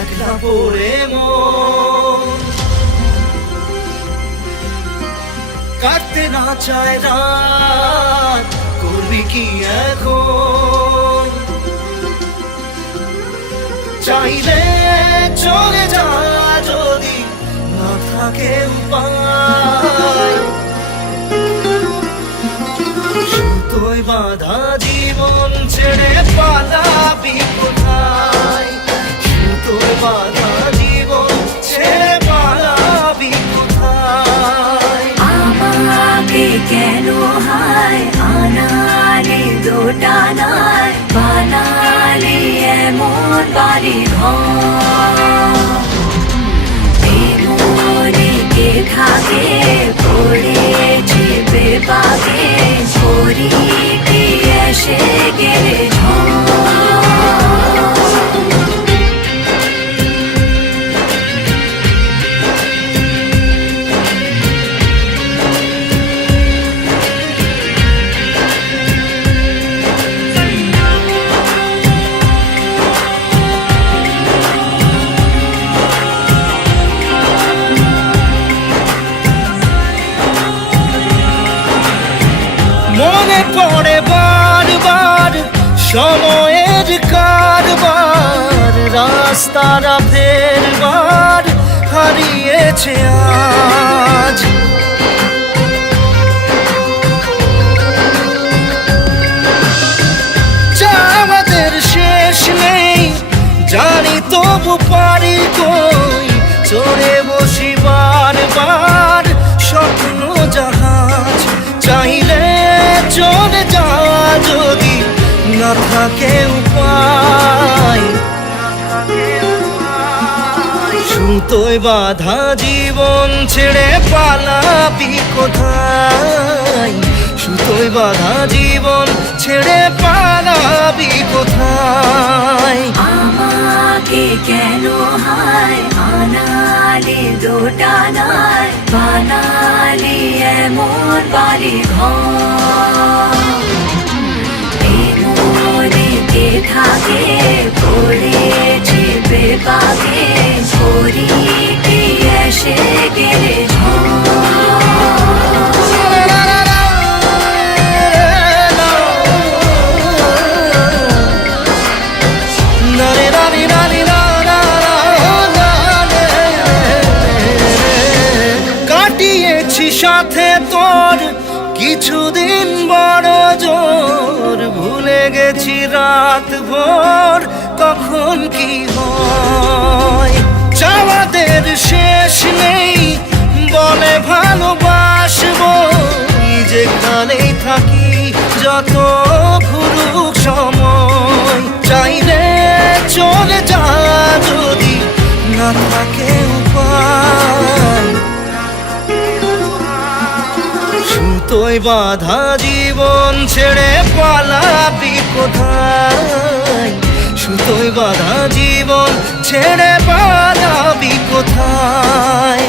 একলা পড়ে মন কাটতে না চায় রাত, করবি কি এখন? চাইলে চলে যা যদি না থাকে উপায়, সুতোয় বাঁধা জীবন ছেড়ে পালাবি কোথায়? সুতোয় বাঁধা জীবন ছেড়ে পালাবি কোথায়? আমাকে কেন হায় আনালি দোটানায় বানালি এমন বাড়ি ঘর? মনে কে থাকে পড়েছে বেপাকে, করি কি এসে গেলে মনে পড়ে বারবার সময়ের কারবার, রাস্তাটা ফেরবার হারিয়েছে আজ। আমাদের শেষ নেই জানি, তবু পারি কই চড়ে বসি বারবার স্বপ্ন জাহাজ। চাইলে চলে যা যদি না থাকে উপায়, সুতোয় বাঁধা জীবন ছেড়ে পালাবি কোথায়? সুতোয় বাঁধা জীবন ছেড়ে পালাবি কোথায়? আমাকে কেন হায় আনালি দোটানায় বানালি এমন বাড়ি ঘর? মনে কে থাকে পড়েছে বেপাকে, করি কি এসে গেলে সাথে তোর কিছুদিন বড় জোর, ভুলে গেছি রাত ভোর কখন কি হয়। চাওয়াদের শেষ নেই বলে ভালোবাসবো, যেখানেই থাকি যত ঘুরুক সময়। চাইলে চলে যা যদি না থাকে উপায়, সুতোয় বাঁধা জীবন ছেড়ে পালাবি কোথায়? সুতোয় বাঁধা জীবন ছেড়ে পালাবি কোথায়?